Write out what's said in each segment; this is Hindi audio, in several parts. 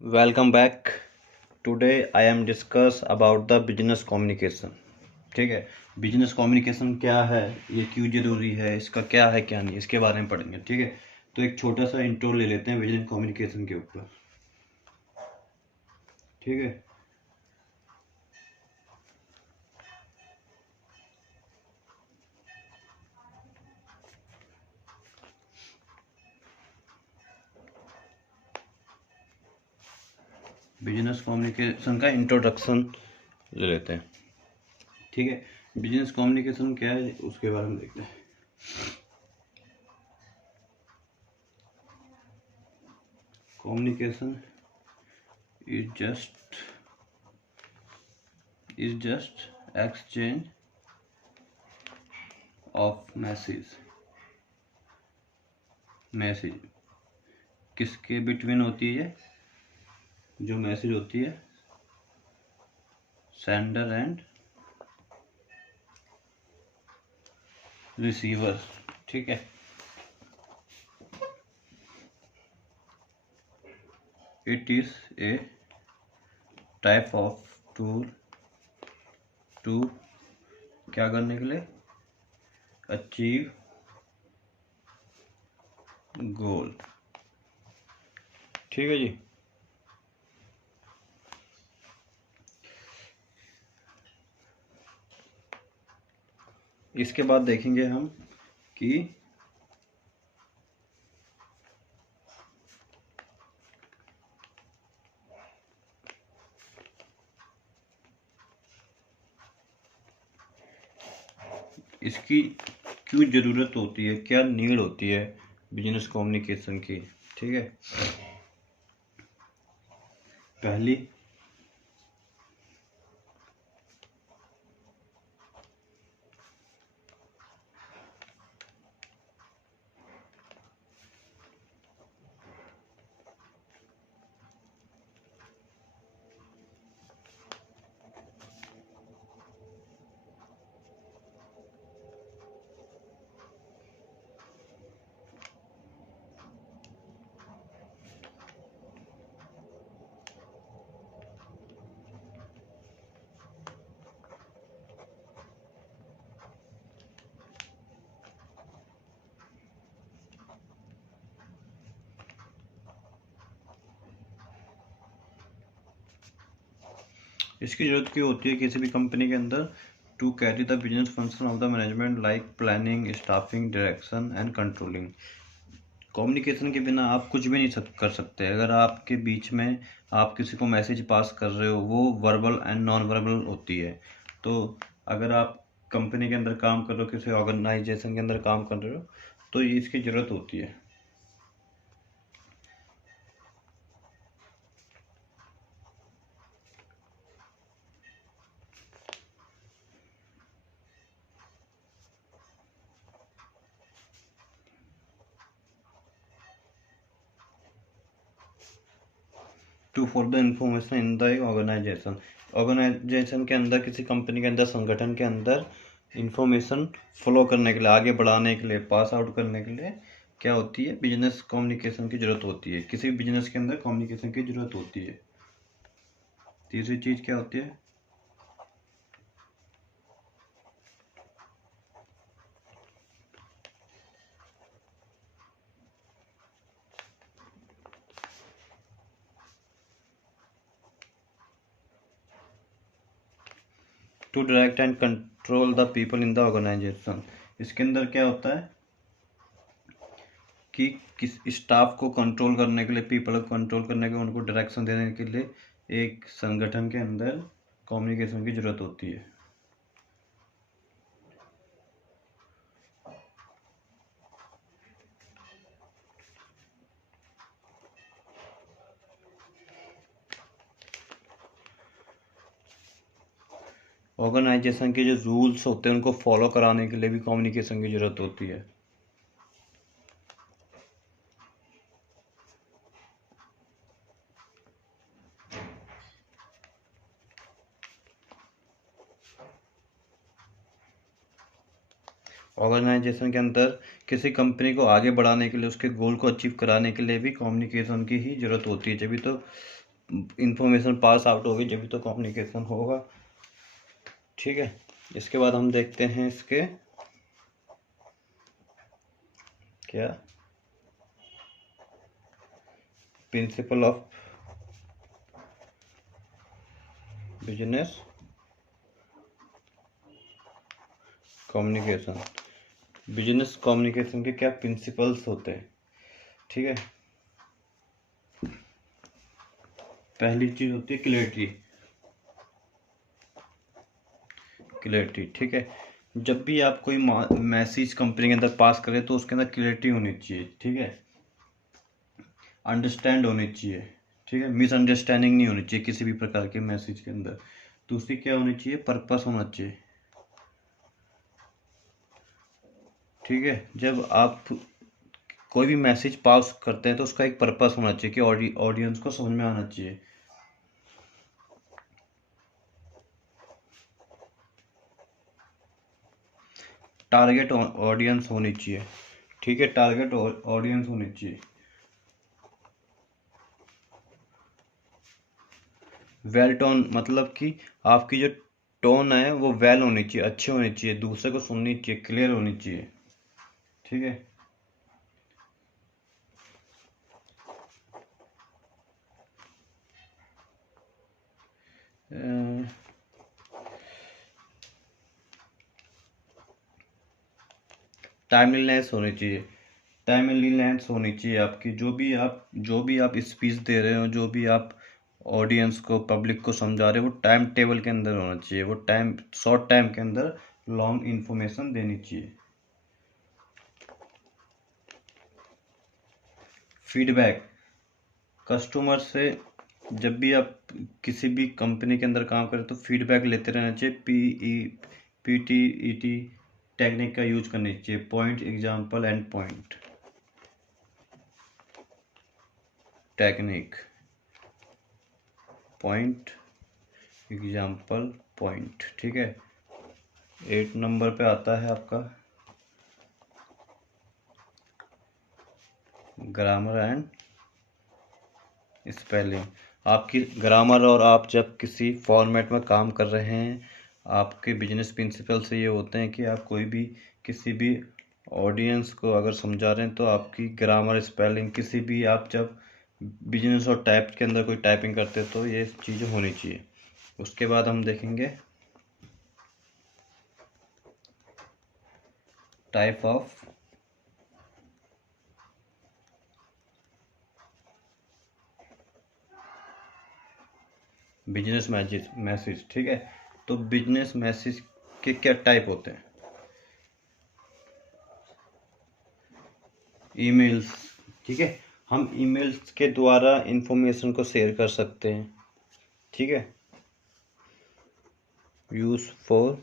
Welcome back. Today I am discuss about the business communication. ठीक है, बिजनेस कम्युनिकेशन क्या है, ये क्यों ज़रूरी है, इसका क्या है क्या नहीं, इसके बारे में पढ़ेंगे। ठीक है, तो एक छोटा सा इंट्रो ले लेते हैं बिजनेस कम्युनिकेशन के ऊपर। ठीक है, बिजनेस कम्युनिकेशन का इंट्रोडक्शन ले लेते हैं। ठीक है, बिजनेस कम्युनिकेशन क्या है उसके बारे में देखते हैं। Communication is just exchange of message किसके बिटवीन होती है, जो मैसेज होती है सेंडर एंड रिसीवर। ठीक है, it is a type of tool to क्या करने के लिए, अचीव गोल। ठीक है जी, इसके बाद देखेंगे हम कि इसकी क्यों ज़रूरत होती है, क्या नीड होती है बिजनेस कम्युनिकेशन की। ठीक है, पहली इसकी ज़रूरत क्यों होती है किसी भी कंपनी के अंदर, to carry the business function of the management like planning, staffing, direction and controlling. Communication के बिना आप कुछ भी नहीं कर सकते। अगर आपके बीच में आप किसी को मैसेज पास कर रहे हो, वो वर्बल एंड नॉन वर्बल होती है। तो अगर आप कंपनी के अंदर काम कर रहे हो, किसी ऑर्गेनाइजेशन के अंदर काम कर रहे हो, तो ये इसकी ज़रूरत होती है। To for the information in the organisation के अंदर, किसी कंपनी के अंदर, संगठन के अंदर इंफॉर्मेशन फ्लो करने के लिए, आगे बढ़ाने के लिए, पास आउट करने के लिए क्या होती है, बिजनेस कम्युनिकेशन की जरूरत होती है। किसी भी बिजनेस के अंदर कम्युनिकेशन की जरूरत होती है। तीसरी चीज क्या होती है, to direct and control the people in the organisation. इसके अंदर क्या होता है कि किस स्टाफ को कंट्रोल करने के लिए, पीपल को कंट्रोल करने के लिए, उनको डायरेक्शन देने के लिए एक संगठन के अंदर कम्युनिकेशन की जरूरत होती है। ऑर्गेनाइजेशन के जो रूल्स होते हैं उनको फॉलो कराने के लिए भी कम्युनिकेशन की जरूरत होती है। ऑर्गेनाइजेशन के अंदर किसी कंपनी को आगे बढ़ाने के लिए, उसके गोल को अचीव कराने के लिए भी कम्युनिकेशन की ही जरूरत होती है। जब तो इंफॉर्मेशन पास आउट होगी जब भी तो कम्युनिकेशन होगा। ठीक है, इसके बाद हम देखते हैं इसके क्या principle of business communication. Business communication के क्या प्रिंसिपल्स होते हैं। ठीक है, पहली चीज होती है क्लैरिटी। क्लैरिटी, ठीक है, जब भी आप कोई मैसेज कंपनी के अंदर पास करें तो उसके अंदर क्लैरिटी होनी चाहिए। ठीक है, अंडरस्टैंड होनी चाहिए। ठीक है, मिसअंडरस्टैंडिंग नहीं होनी चाहिए किसी भी प्रकार के मैसेज के अंदर। दूसरी क्या होनी चाहिए, पर्पस होना चाहिए। ठीक है, जब आप कोई भी मैसेज पास करते हैं तो उसका एक पर्पस होना चाहिए कि ऑडियंस को समझ में आना चाहिए। टारगेट ऑडियंस होनी चाहिए। ठीक है, टारगेट ऑडियंस होनी चाहिए। वेल टोन मतलब कि आपकी जो टोन है वो वेल होनी चाहिए, अच्छी होनी चाहिए, दूसरे को सुननी चाहिए, क्लियर होनी चाहिए। ठीक है, टाइमलीनेस होनी चाहिए। टाइमलीनेस होनी चाहिए आपकी, जो भी आप स्पीच दे रहे हो, जो भी आप ऑडियंस को पब्लिक को समझा रहे हो, वो टाइम टेबल के अंदर होना चाहिए। वो टाइम शॉर्ट टाइम के अंदर लॉन्ग इन्फॉर्मेशन देनी चाहिए। फीडबैक, कस्टमर से जब भी आप किसी भी कंपनी के अंदर काम करें तो फीडबैक लेते रहना चाहिए। PEPTET टेक्निक का यूज करनी चाहिए, point example and point technique, point example point. ठीक है, 8 नंबर पे आता है आपका ग्रामर एंड स्पेलिंग। आपकी ग्रामर और आप जब किसी फॉर्मेट में काम कर रहे हैं, आपके बिजनेस प्रिंसिपल से ये होते हैं कि आप कोई भी किसी भी ऑडियंस को अगर समझा रहे हैं तो आपकी ग्रामर स्पेलिंग किसी भी आप जब बिजनेस और टाइप के अंदर कोई टाइपिंग करते हैं तो ये चीज़ें होनी चाहिए। उसके बाद हम देखेंगे टाइप ऑफ बिजनेस मैसेज। ठीक है, तो बिजनेस मैसेज के क्या टाइप होते हैं। ईमेल्स, ठीक है, हम ईमेल्स के द्वारा इंफॉर्मेशन को शेयर कर सकते हैं। ठीक है, use for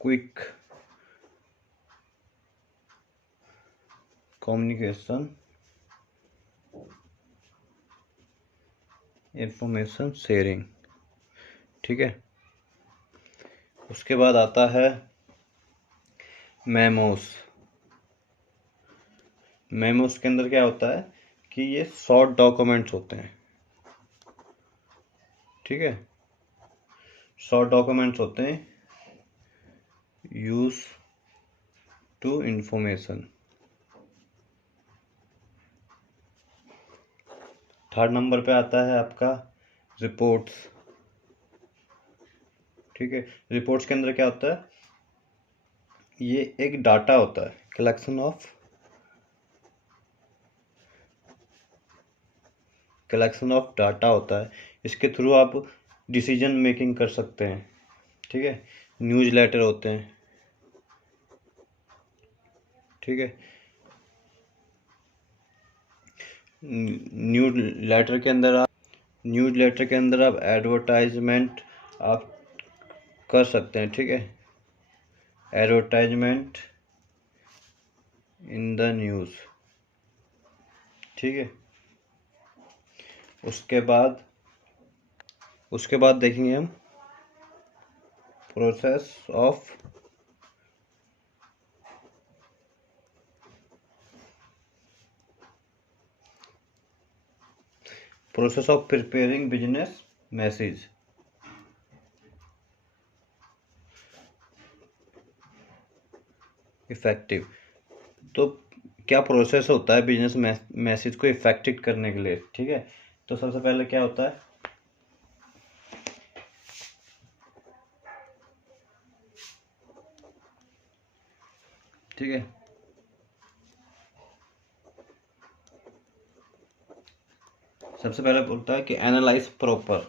quick communication information sharing. ठीक है, उसके बाद आता है मेमोस। मेमोस के अंदर क्या होता है कि ये शॉर्ट डॉक्यूमेंट्स होते हैं। ठीक है, शॉर्ट डॉक्यूमेंट्स होते हैं, use to information. Third number पे आता है आपका रिपोर्ट्स। ठीक है, रिपोर्ट्स के अंदर क्या होता है, ये एक डाटा होता है, कलेक्शन ऑफ डाटा होता है। इसके थ्रू आप डिसीजन मेकिंग कर सकते हैं। ठीक है, न्यूज़ लेटर होते हैं। ठीक है, न्यूज़ लेटर के अंदर आप एडवर्टाइजमेंट आप कर सकते हैं। ठीक है, एडवर्टाइजमेंट इन द न्यूज़। ठीक है, उसके बाद देखेंगे हम process of process of preparing business message. Effective, तो क्या प्रोसेस होता है बिजनेस मैसेज को इफेक्टिव करने के लिए, ठीक है। तो सबसे पहले क्या होता है, ठीक है, सबसे पहले बोलता है कि एनालाइज प्रॉपर,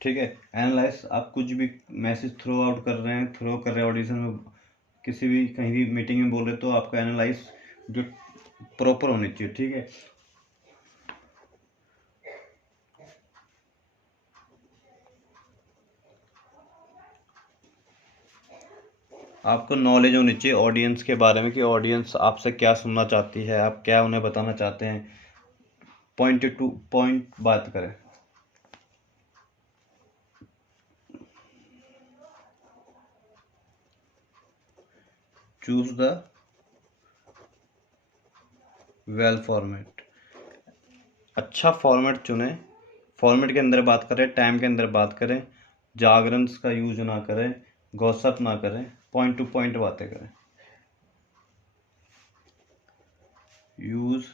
ठीक है। एनालाइज, आप कुछ भी मैसेज थ्रो आउट कर रहे हैं, थ्रो कर रहे हैं ऑडिशन में, किसी भी कहीं भी मीटिंग में बोल रहे, तो आपका एनालाइज जो प्रॉपर होनी चाहिए, ठीक है। आपको नॉलेज होनी चाहिए ऑडियंस के बारे में कि ऑडियंस आपसे क्या सुनना चाहती है, आप क्या उन्हें बताना चाहते हैं, पॉइंट टू पॉइंट बात करें। चूज द वेल फॉर्मेट, अच्छा फॉर्मेट चुने, फॉर्मेट के अंदर बात करें, टाइम के अंदर बात करें, जागरण का यूज ना करें, गॉसिप ना करें, पॉइंट टू पॉइंट बातें करें। यूज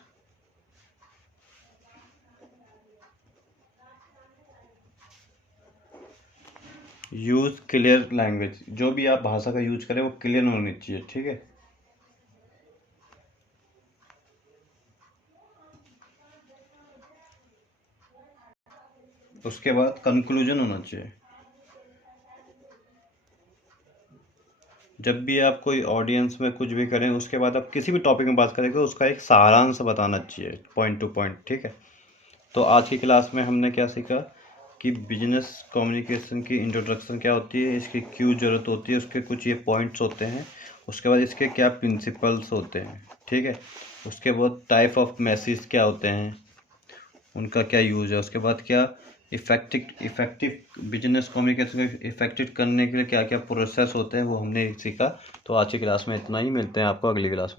क्लियर लैंग्वेज, जो भी आप भाषा का यूज करें वो क्लियर होनी चाहिए, ठीक है। उसके बाद कंक्लूजन होना चाहिए। जब भी आप कोई ऑडियंस में कुछ भी करें, उसके बाद आप किसी भी टॉपिक में बात करेंगे, उसका एक सारांश बताना चाहिए, पॉइंट टू पॉइंट, ठीक है। तो आज की क्लास में हमने क्या सीखा कि बिजनेस कम्युनिकेशन की इंट्रोडक्शन क्या होती है, इसकी क्यों ज़रूरत होती है, उसके कुछ ये पॉइंट्स होते हैं, उसके बाद इसके क्या प्रिंसिपल्स होते हैं, ठीक है। उसके बाद टाइप ऑफ मैसेज क्या होते हैं, उनका क्या यूज़ है, उसके बाद क्या इफेक्टिव बिजनेस कम्युनिकेशन को इफेक्टिव करने के लिए क्या क्या प्रोसेस होते हैं, वो हमने सीखा। तो आज की क्लास में इतना ही, मिलते हैं आपको अगली क्लास में।